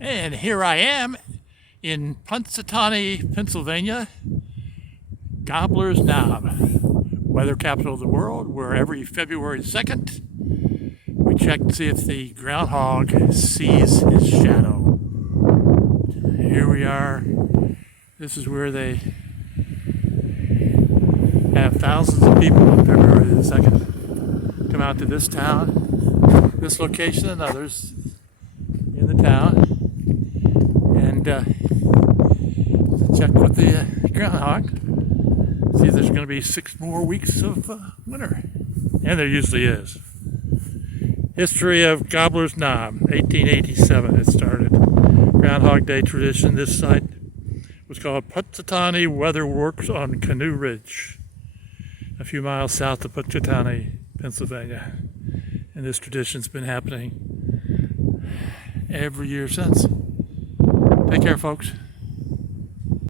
And here I am in Punxsutawney, Pennsylvania, Gobbler's Knob, weather capital of the world, where every February 2nd we check to see if the groundhog sees his shadow. Here we are. This is where they have thousands of people on February the 2nd come out to this town, this location, and others in the town, and check with the groundhog, see if there's going to be 6 more weeks of winter. And there usually is. History of Gobbler's Knob, 1887 it started. Groundhog Day tradition. This site was called Punxsutawney Weather Works on Canoe Ridge, a few miles south of Punxsutawney, Pennsylvania. And this tradition's been happening every year since. Take care, folks.